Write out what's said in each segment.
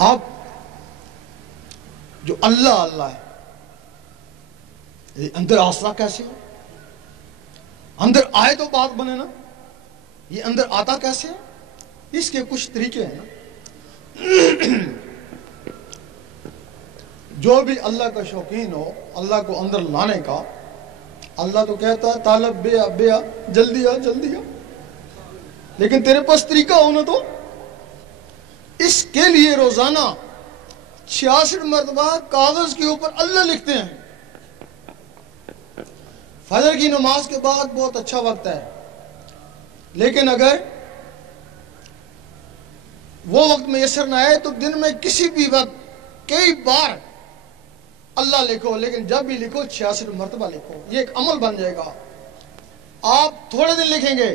اب جو اللہ اللہ ہے، اندر آسرا کیسے ہو؟ اندر آئے تو بات بنے نا، یہ اندر آتا کیسے ہے؟ اس کے کچھ طریقے ہیں نا۔ جو بھی اللہ کا شوقین ہو، اللہ کو اندر لانے کا، اللہ تو کہتا ہے طالب بے آ بے آ، جلدی آ جلدی آ، لیکن تیرے پاس طریقہ ہونا تو۔ اس کے لیے روزانہ 66 مرتبہ کاغذ کے اوپر اللہ لکھتے ہیں۔ فجر کی نماز کے بعد بہت اچھا وقت ہے، لیکن اگر وہ وقت میسر نہ آئے تو دن میں کسی بھی وقت کئی بار اللہ لکھو، لیکن جب بھی لکھو 66 مرتبہ لکھو۔ یہ ایک عمل بن جائے گا۔ آپ تھوڑے دن لکھیں گے،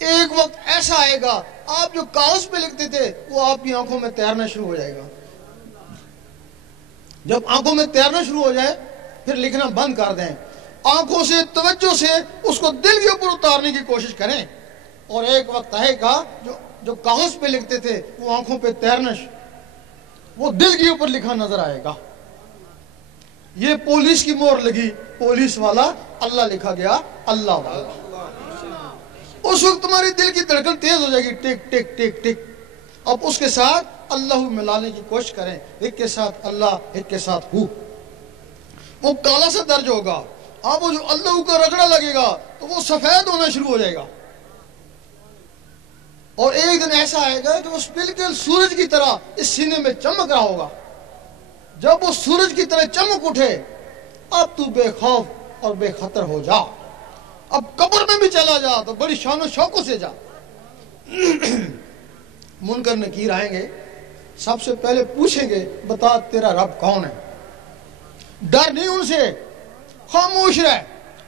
ایک وقت ایسا آئے گا آپ جو کاغذ پہ لکھتے تھے وہ آپ کی آنکھوں میں تیرنا شروع ہو جائے گا۔ جب آنکھوں میں تیرنا شروع ہو جائے پھر لکھنا بند کر دیں، آنکھوں سے توجہ سے اس کو دل کے اوپر اتارنے کی کوشش کریں، اور ایک وقت آئے گا جو کاغذ پہ لکھتے تھے وہ آنکھوں پہ تیرنا، وہ دل کے اوپر لکھا نظر آئے گا۔ یہ پولیس کی مہر لگی، پولیس والا اللہ لکھا گیا اللہ والا۔ اس وقت تمہاری دل کی دھڑکن تیز ہو جائے گی، ٹک ٹک ٹک ٹک۔ اب اس کے ساتھ اللہ ملانے کی کوشش کریں، ایک کے ساتھ اللہ، ایک کے ساتھ ہو، وہ کالا سا درج ہوگا۔ اب وہ جو اللہ کا رگڑا لگے گا تو وہ سفید ہونا شروع ہو جائے گا، اور ایک دن ایسا آئے گا کہ وہ بالکل سورج کی طرح اس سینے میں چمک رہا ہوگا۔ جب وہ سورج کی طرح چمک اٹھے اب تو بے خوف اور بے خطر ہو جا، اب قبر میں بھی چلا جا تو بڑی شان و شوقوں سے جا۔ منکر نکیر آئیں گے، سب سے پہلے پوچھیں گے بتا تیرا رب کون ہے؟ ڈر نہیں ان سے، خاموش رہ،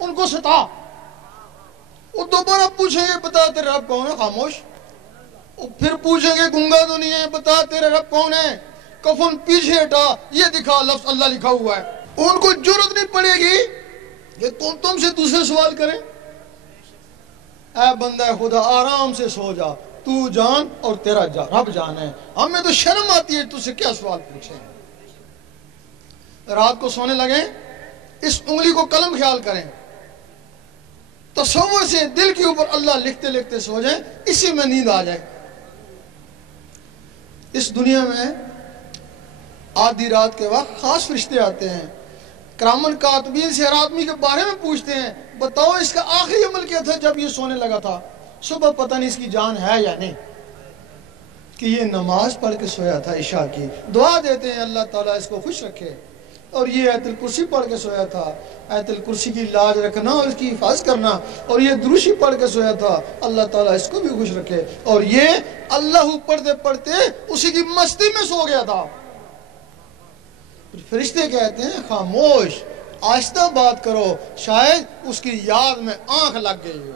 ان کو ستا۔ وہ دوبارہ پوچھیں گے بتا تیرا رب کون ہے، خاموش۔ پھر پوچھیں گے گنگا تو نہیں ہے، بتا تیرا رب کون ہے؟ کفن پیچھے ہٹا، یہ دکھا لفظ اللہ لکھا ہوا ہے۔ ان کو جرت نہیں پڑے گی کہ تم سے دوسرے سوال کریں۔ اے بندہ خدا آرام سے سو جا، تو جان اور تیرا رب جان ہے، ہمیں تو شرم آتی ہے تجھ سے کیا سوال پوچھیں۔ رات کو سونے لگیں، اس انگلی کو قلم خیال کریں، تصور سے دل کے اوپر اللہ لکھتے لکھتے سو جائیں، اسی میں نیند آ جائے۔ اس دنیا میں آدھی رات کے وقت خاص فرشتے آتے ہیں، کرامن کاتبین سے ہر آدمی کے بارے میں پوچھتے ہیں بتاؤ اس کا آخری عمل کیا تھا جب یہ سونے لگا تھا، صبح پتہ نہیں اس کی جان ہے یا نہیں، کہ یہ نماز پڑھ کے سویا تھا عشاء کی، دعا دیتے ہیں اللہ تعالیٰ اس کو خوش رکھے، اور یہ آیت الکرسی پڑھ کے سویا تھا، آیت الکرسی کی لاج رکھنا اور اس کی حفاظت کرنا، اور یہ دروشی پڑھ کے سویا تھا، اللہ تعالیٰ اس کو بھی خوش رکھے، اور یہ اللہ پڑھتے پڑھتے اسی کی مستی میں سو گیا تھا۔ فرشتے کہتے ہیں خاموش، آہستہ بات کرو، شاید اس کی یاد میں آنکھ لگ گئی ہو،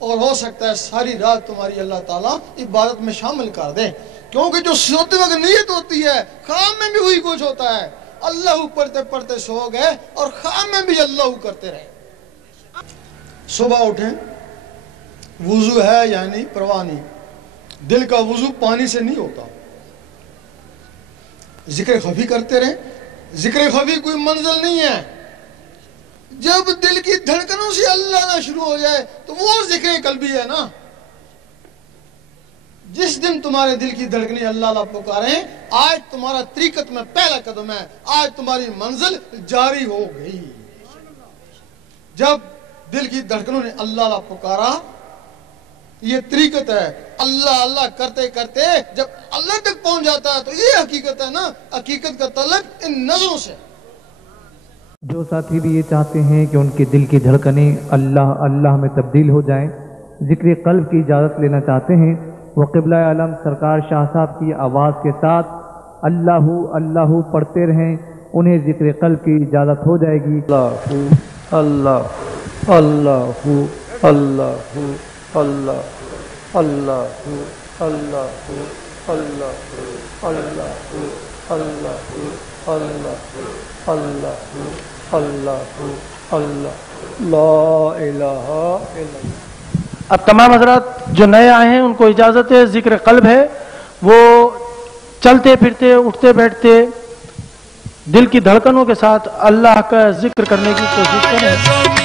اور ہو سکتا ہے ساری رات تمہاری اللہ تعالیٰ عبادت میں شامل کر دیں، کیونکہ جو سوتے وقت نیت ہوتی ہے خواب میں بھی وہی کچھ ہوتا ہے، اللہ پڑھتے پڑھتے سو گئے اور خواب میں بھی اللہ کرتے رہے۔ صبح اٹھیں، وضو ہے یا نہیں پرواہ نہیں، دل کا وضو پانی سے نہیں ہوتا، ذکر خفی کرتے رہیں، ذکر خفی کوئی منزل نہیں ہے، جب دل کی دھڑکنوں سے اللہ نہ شروع ہو جائے تو وہ ذکر قلبی ہے نا۔ جس دن تمہارے دل کی دھڑکنیں اللہ اللہ پکاریں، آج تمہارا طریقت میں پہلا قدم ہے، آج تمہاری منزل جاری ہو گئی۔ جب دل کی دھڑکنوں نے اللہ اللہ پکارا، یہ طریقت ہے، اللہ اللہ کرتے کرتے جب اللہ تک پہنچ جاتا ہے تو یہ حقیقت ہے نا، حقیقت کا تعلق ان نظروں سے۔ جو ساتھی بھی یہ چاہتے ہیں کہ ان کے دل کی دھڑکنیں اللہ اللہ میں تبدیل ہو جائیں، ذکر قلب کی اجازت لینا چاہتے ہیں، وہ قبلہ عالم سرکار شاہ صاحب کی آواز کے ساتھ اللہ اللہ پڑھتے رہیں، انہیں ذکر قلب کی اجازت ہو جائے گی۔ اللہ اللہ اللہ اللہ اللہ اللہ اللہ اللہ اللہ اللہ اللہ اللہ اللہ لا الہ الا اللہ۔ اب تمام حضرات جو نئے آئے ہیں ان کو اجازت ہے، ذکر قلب ہے، وہ چلتے پھرتے اٹھتے بیٹھتے دل کی دھڑکنوں کے ساتھ اللہ کا ذکر کرنے کی کوشش کریں.